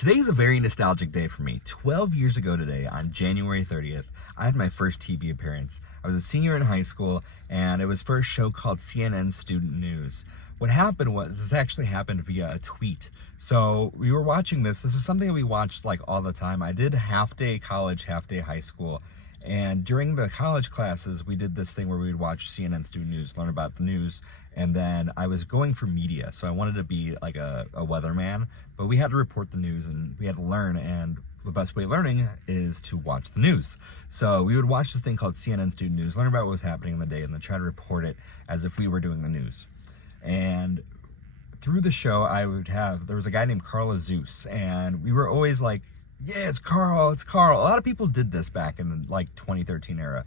Today's a very nostalgic day for me. 12 years ago today, on January 30th, I had my first TV appearance. I was a senior in high school, and it was for a show called CNN Student News. What happened was, this actually happened via a tweet. So we were watching this. This is something that we watched like all the time. I did half-day college, half-day high school. And during the college classes, we did this thing where we would watch CNN Student News, learn about the news, and then I was going for media, so I wanted to be like a weatherman, but we had to report the news and we had to learn, and the best way of learning is to watch the news. So we would watch this thing called CNN Student News, learn about what was happening in the day, and then try to report it as if we were doing the news. And through the show, there was a guy named Carl Zeus, and we were always like, yeah, it's Carl, it's Carl. A lot of people did this back in the like 2013 era.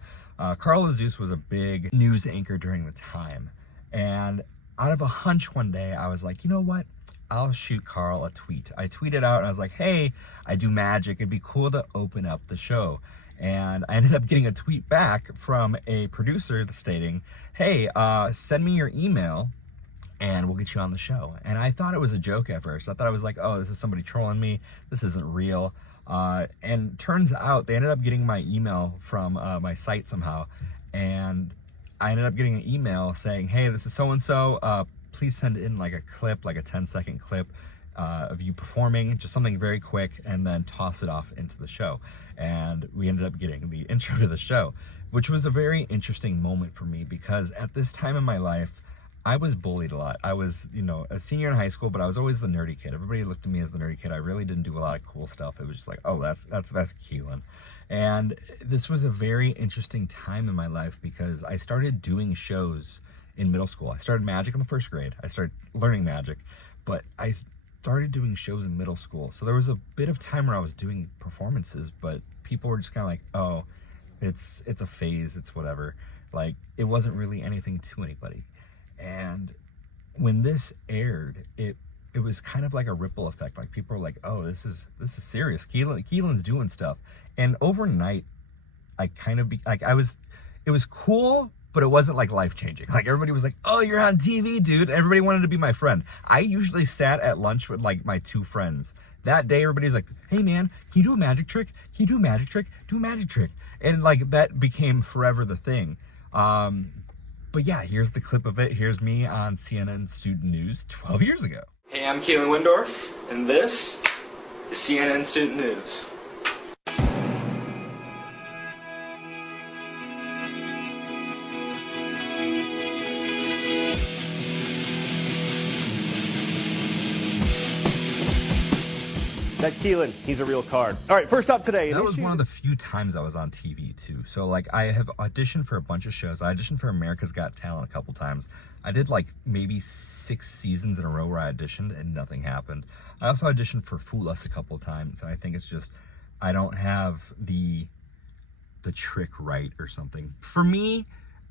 Carl Zeus was a big news anchor during the time. And out of a hunch one day, I was like, you know what? I'll shoot Carl a tweet. I tweeted out and I was like, hey, I do magic. It'd be cool to open up the show. And I ended up getting a tweet back from a producer stating, hey, send me your email and we'll get you on the show. And I thought it was a joke at first. I thought it was like, oh, this is somebody trolling me. This isn't real. And turns out they ended up getting my email from my site somehow. And I ended up getting an email saying, hey, this is so-and-so. Please send in like a clip, like a 10-second clip of you performing, just something very quick, and then toss it off into the show. And we ended up getting the intro to the show, which was a very interesting moment for me because at this time in my life, I was bullied a lot. I was, a senior in high school, but I was always the nerdy kid. Everybody looked at me as the nerdy kid. I really didn't do a lot of cool stuff. It was just like, oh, that's Keelan. And this was a very interesting time in my life because I started doing shows in middle school. I started magic in the first grade. I started learning magic, but I started doing shows in middle school. So there was a bit of time where I was doing performances, but people were just kind of like, oh, it's a phase, it's whatever. Like, it wasn't really anything to anybody. And when this aired, it was kind of like a ripple effect. Like, people were like, oh, this is serious. Keelan's doing stuff. And overnight, it was cool, but it wasn't like life-changing. Like, everybody was like, oh, you're on TV, dude. Everybody wanted to be my friend. I usually sat at lunch with like my two friends. That day, everybody's like, hey man, can you do a magic trick? Can you do a magic trick? Do a magic trick. And like, that became forever the thing. But yeah, here's the clip of it. Here's me on CNN Student News 12 years ago. Hey, I'm Magicofkeelanwendorf, and this is CNN Student News. That Keelan, he's a real card. All right, first up today. That was one of the few times I was on TV too. So like, I have auditioned for a bunch of shows. I auditioned for America's Got Talent a couple times. I did like maybe 6 seasons in a row where I auditioned and nothing happened. I also auditioned for Fool Us a couple times, and I think it's just, I don't have the trick right or something. For me,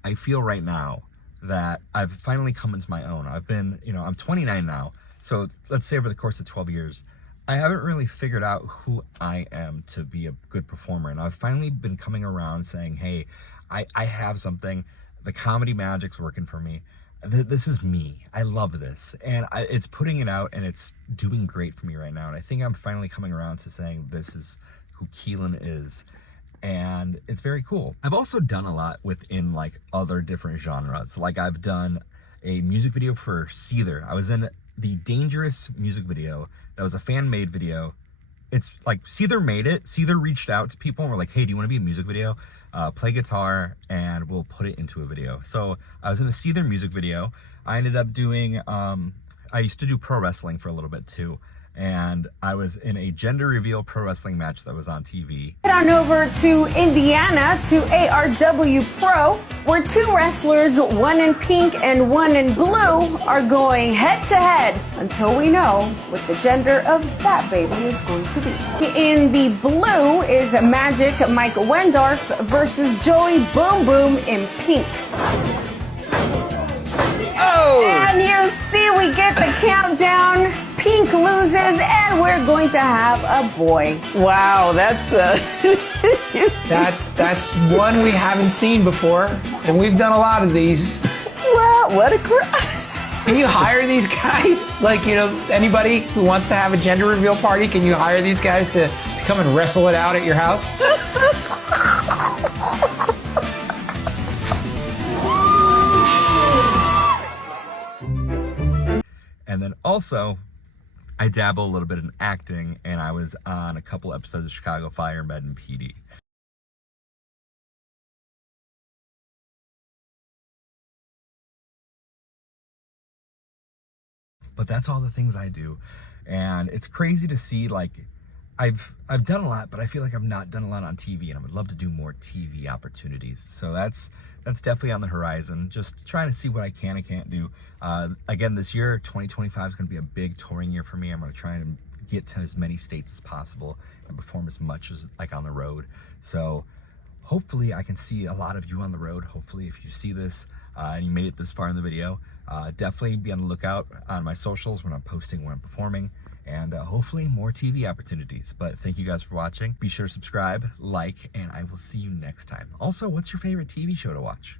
I feel right now that I've finally come into my own. I've been, I'm 29 now. So let's say over the course of 12 years, I haven't really figured out who I am to be a good performer. And I've finally been coming around saying, hey, I have something. The comedy magic's working for me. This is me. I love this. And it's putting it out, and it's doing great for me right now. And I think I'm finally coming around to saying this is who Keelan is. And it's very cool. I've also done a lot within like other different genres. Like, I've done a music video for Seether. I was in the Dangerous music video. That was a fan-made video. It's like Seether made it. Seether reached out to people and were like, hey, do you want to be in a music video? Play guitar and we'll put it into a video. So I was in a Seether music video. I ended up doing, I used to do pro wrestling for a little bit too. And I was in a gender reveal pro wrestling match that was on TV. Head on over to Indiana to ARW Pro, where 2 wrestlers, one in pink and one in blue, are going head to head until we know what the gender of that baby is going to be. In the blue is Magicofkeelanwendorf versus Joey Boom Boom in pink. Oh! And you see, we get the countdown. Pink loses, and we're going to have a boy. Wow, that's that's one we haven't seen before, and we've done a lot of these. Well, what a Can you hire these guys? Like, you know, anybody who wants to have a gender reveal party, can you hire these guys to come and wrestle it out at your house? And then also, I dabble a little bit in acting, and I was on a couple episodes of Chicago Fire, Med, and PD. But that's all the things I do, and it's crazy to see, like, I've done a lot, but I feel like I've not done a lot on TV, and I would love to do more TV opportunities. So that's definitely on the horizon. Just trying to see what I can and can't do. Again, this year, 2025 is going to be a big touring year for me. I'm going to try and get to as many states as possible and perform as much as like on the road. So hopefully I can see a lot of you on the road. Hopefully if you see this and you made it this far in the video, definitely be on the lookout on my socials when I'm posting, when I'm performing, and hopefully more TV opportunities. But thank you guys for watching. Be sure to subscribe, like, and I will see you next time. Also, what's your favorite TV show to watch?